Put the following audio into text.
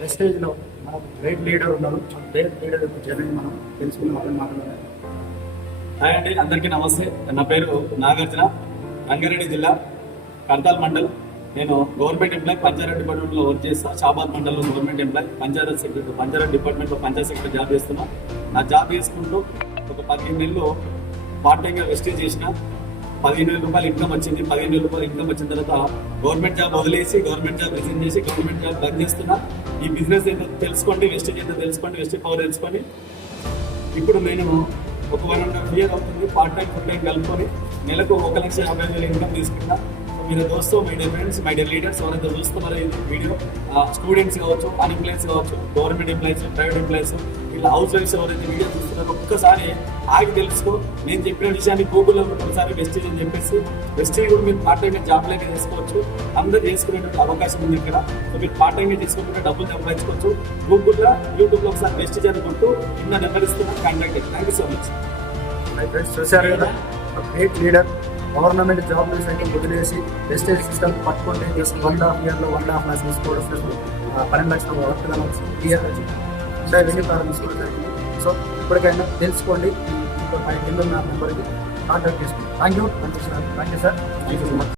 వెస్టేజ్లో మనకు great leader ఉన్నారు. ఆ గ్రేట్ లీడర్ యొక్క జర్నీ మనం తెలుసుకుని వాళ్ళని మాట్లాడాలి. హాయ్ అండి, అందరికీ నమస్తే. నా పేరు నాగార్జున, రంగారెడ్డి జిల్లా కర్తాల్ మండల్. నేను గవర్నమెంట్ ఎంప్లాయ్, పంచాయత్ డిపార్ట్మెంట్లో వర్క్ చేస్తాను. షాబాద్ మండల్లో గవర్నమెంట్ ఎంప్లాయ్, పంచాయత్ డిపార్ట్మెంట్లో పంచాయత్ సెక్రటరీ జాబ్ చేస్తున్నా. నా జాబ్ చేసుకుంటూ ఒక 15 నెలలు పార్ట్ టైంగా వెస్టేజ్ చేసిన. 15,000 రూపాయలు ఇన్కమ్ వచ్చింది. 15,000 రూపాయలు ఇన్కమ్ వచ్చిన తర్వాత గవర్నమెంట్ జాబ్ వదిలేసి గవర్నమెంట్ జాబ్ రిజైన్ చేసి గవర్నమెంట్ జాబ్ బంద్ చేస్తున్నా. ఈ బిజినెస్ ఏంటో తెలుసుకోండి, వెస్టేజ్ ఏంటో తెలుసుకోండి, వెస్టేజ్ పవర్ తెలుసుకోండి. ఇప్పుడు నేను ఒక 1.5 year అవుతుంది పార్ట్ టైం ఫుల్ టైం కలుపుకొని నెలకు 1,50,000 ఇన్కమ్ తీసుకున్నా. మీరు దోస్తు, my dear friends, my dear leaders ఎవరైతే చూస్తున్నారో ఈ వీడియో, స్టూడెంట్స్ కావచ్చు, అన్ఎంప్లాయ్స్ కావచ్చు, గవర్నమెంట్ ఎంప్లాయీస్, ప్రైవేట్ ఎంప్లాయీస్, ఇలా హౌస్ వైఫ్స్ ఎవరైతే వీడియో చూస్తున్నారో ఒక్కసారి ఆగి తెలుసుకో. నేను చెప్పిన విషయాన్ని గూగుల్లో ఒకసారి వెస్టేజ్ అని చెప్పేసి వెస్టేజ్ కూడా మీరు పార్ట్ టైంగా జాబ్ లాగా చేసుకోవచ్చు. అందరూ చేసుకునేటువంటి అవకాశం ఉంది ఇక్కడ. సో మీరు పార్ట్ టైంగా చేసుకుంటే డబ్బులు సంపాదించుకోవచ్చు. గూగుల్లో, యూట్యూబ్లో ఒకసారి వెస్టేజ్ అనుకుంటూ కింద నెంబర్ ఇస్తున్నా, contact. Thank you so much. My friends, చూశారు కదా, గ్రేట్ లీడర్ గవర్నమెంట్ జాబ్ సైతం వదిలేసి వెస్టేజ్ సిస్టమ్ పట్టుకుంటే 1.5 yearలో 1.5 lakhs తీసుకోవడం, 12 లక్షల వర్తలను క్లియర్ రెవెన్యూ ప్రారంభించుకోవడం జరిగింది. సో ఇప్పటికైనా తెలుసుకోండి. కింద నా నెంబర్కి కాంటాక్ట్ చేసుకోండి. Thank you sir.